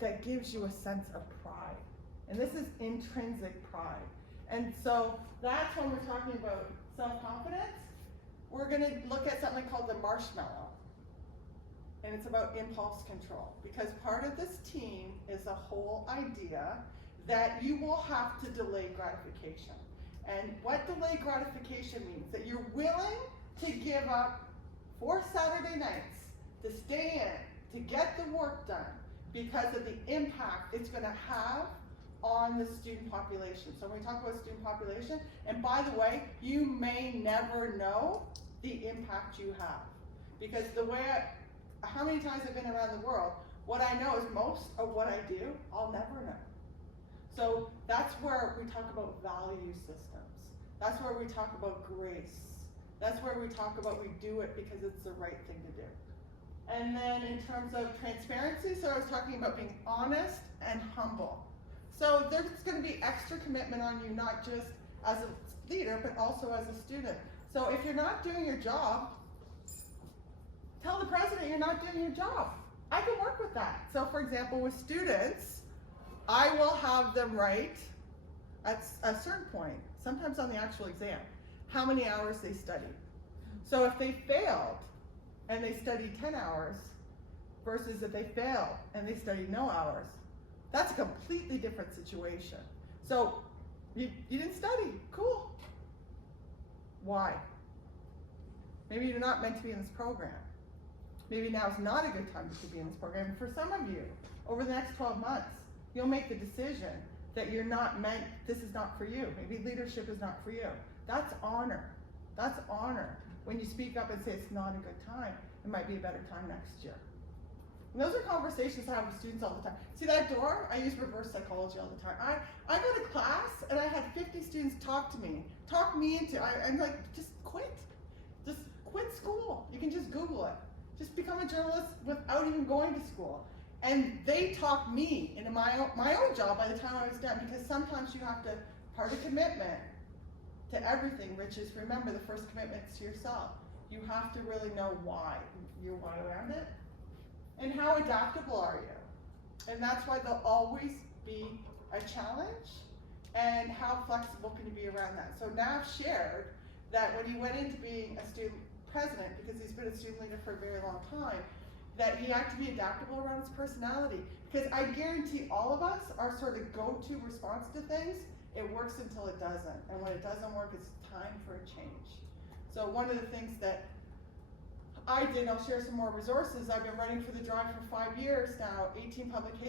that gives you a sense of pride. And this is intrinsic pride. And so that's when we're talking about self-confidence. We're going to look at something called the marshmallow. And it's about impulse control. Because part of this team is the whole idea that you will have to delay gratification. And what delayed gratification means, that you're willing to give up 4 Saturday nights to stay in, to get the work done, because of the impact it's going to have on the student population. So when we talk about student population, and by the way, you may never know the impact you have. Because the way how many times I've been around the world, what I know is most of what I do, I'll never know. So that's where we talk about value systems. That's where we talk about grace. That's where we talk about we do it because it's the right thing to do. And then in terms of transparency, so I was talking about being honest and humble. So there's going to be extra commitment on you, not just as a leader, but also as a student. So if you're not doing your job, tell the president you're not doing your job. I can work with that. So for example, with students, I will have them write at a certain point, sometimes on the actual exam, how many hours they studied. So if they failed and they studied 10 hours versus if they failed and they studied no hours, that's a completely different situation. So you didn't study, cool. Why? Maybe you're not meant to be in this program. Maybe now is not a good time to be in this program. For some of you, over the next 12 months, you'll make the decision that you're not meant, this is not for you. Maybe leadership is not for you. That's honor. That's honor. When you speak up and say it's not a good time, it might be a better time next year. And those are conversations I have with students all the time. See that door? I use reverse psychology all the time. I go to class and I had 50 students talk me into, I'm like, just quit. Just quit school. You can just Google it. Just become a journalist without even going to school. And they talked me into my own job by the time I was done, because sometimes you have to, part of commitment to everything, Rich, is remember the first commitment is to yourself. You have to really know why, your why around it. And how adaptable are you? And that's why there'll always be a challenge, and how flexible can you be around that? So Nav shared that when he went into being a student president, because he's been a student leader for a very long time, that he had to be adaptable around his personality. Because I guarantee all of us, our sort of go-to response to things, it works until it doesn't. And when it doesn't work, it's time for a change. So one of the things that I did, I'll share some more resources. I've been running for the drive for 5 years now, 18 publications.